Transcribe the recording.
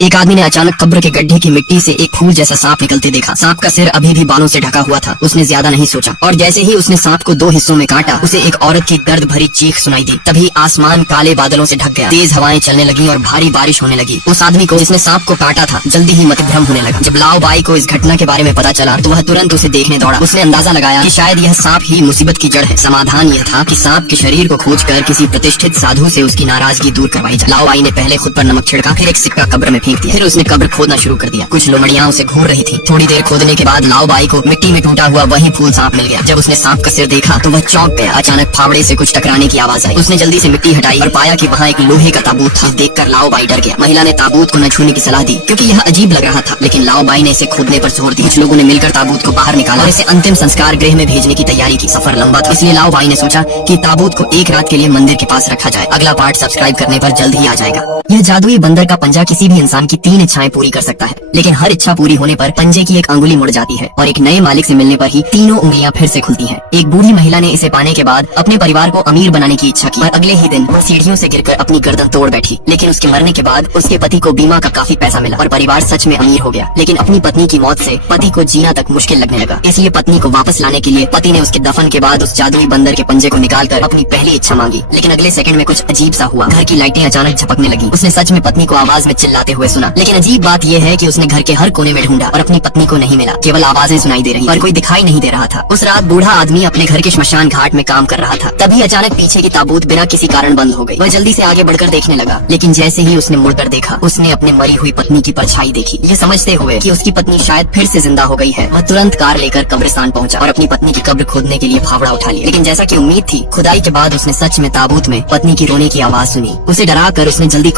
एक आदमी ने अचानक कब्र के गड्ढे की मिट्टी से एक फूल जैसा सांप निकलते देखा। सांप का सिर अभी भी बालों से ढका हुआ था। उसने ज्यादा नहीं सोचा और जैसे ही उसने सांप को 2 हिस्सों में काटा, उसे एक औरत की दर्द भरी चीख सुनाई दी। तभी आसमान काले बादलों से ढक गया, तेज हवाएं चलने लगी और भारी बारिश होने लगी। उस आदमी को जिसने सांप को काटा था जल्दी ही मतभ्रम होने लगा। जब लाओ बाई को इस घटना के बारे में पता चला तो वह तुरंत उसे देखने दौड़ा। उसने अंदाजा लगाया कि शायद यह सांप ही मुसीबत की जड़ है। समाधान यह था कि सांप के शरीर को खोजकर किसी प्रतिष्ठित साधु से उसकी नाराजगी दूर करवाई जाए। लाओ बाई ने पहले खुद पर नमक छिड़का, फिर एक सिक्का कब्र में फेंक दिया। फिर उसने कब्र खोदना शुरू कर दिया। कुछ लोमड़ियां उसे घूर रही थी। थोड़ी देर खोदने के बाद लाओ बाई को मिट्टी में टूटा हुआ वही फूल सांप मिल गया। जब उसने सांप का सिर देखा तो वह चौंक गया। अचानक फावड़े से कुछ टकराने की आवाज आई। उसने जल्दी से मिट्टी हटाई और पाया कि वहाँ एक लोहे का ताबूत था। देखकर लाओ बाई डर गया। महिला ने ताबूत को न छूने की सलाह दी क्योंकि यह अजीब लग रहा था, लेकिन लाओ बाई ने इसे खोदने पर जोर दिया। कुछ लोगों ने मिलकर ताबूत को बाहर निकाला और इसे अंतिम संस्कार गृह में भेजने की तैयारी की। सफर लंबा था, इसलिए लाओ बाई ने सोचा कि ताबूत को एक रात के लिए मंदिर के पास रखा जाए। अगला पार्ट सब्सक्राइब करने पर जल्द ही आ जाएगा। यह जादुई बंदर का पंजा किसी भी इंसान की 3 इच्छाएं पूरी कर सकता है, लेकिन हर इच्छा पूरी होने पर पंजे की एक अंगुली मुड़ जाती है और एक नए मालिक से मिलने पर ही तीनों उंगलियां फिर से खुलती हैं। एक बूढ़ी महिला ने इसे पाने के बाद अपने परिवार को अमीर बनाने की इच्छा की और अगले ही दिन वो सीढ़ियों से गिरकर अपनी गर्दन तोड़ बैठी। लेकिन उसके मरने के बाद उसके पति को बीमा का काफी पैसा मिला और परिवार सच में अमीर हो गया। लेकिन अपनी पत्नी की मौत से पति को जीना तक मुश्किल लगने लगा। इसलिए पत्नी को वापस लाने के लिए पति ने उसके दफन के बाद उस जादुई बंदर के पंजे को निकालकर अपनी पहली इच्छा मांगी। लेकिन अगले सेकंड में कुछ अजीब सा हुआ। घर की लाइटें अचानक झपकने लगी। उसने सच में पत्नी को आवाज में चिल्लाते हुए सुना। लेकिन अजीब बात यह है कि उसने घर के हर कोने में ढूंढा और अपनी पत्नी को नहीं मिला। केवल आवाजें सुनाई दे रही और कोई दिखाई नहीं दे रहा था। उस रात बूढ़ा आदमी अपने घर के श्मशान घाट में काम कर रहा था। तभी अचानक पीछे की ताबूत बिना किसी कारण बंद हो गई। वह जल्दी से आगे बढ़कर देखने लगा, लेकिन जैसे ही उसने मुड़कर देखा, उसने अपने मरी हुई पत्नी की परछाई देखी। यह समझते हुए कि उसकी पत्नी शायद फिर से जिंदा हो गई है, वह तुरंत कार लेकर कब्रिस्तान पहुंचा और अपनी पत्नी की कब्र खोदने के लिए फावड़ा उठा लिया। लेकिन जैसा कि उम्मीद थी, खुदाई के बाद उसने सच में ताबूत में पत्नी की रोने की आवाज सुनी। उसे डरा कर उसने जल्दी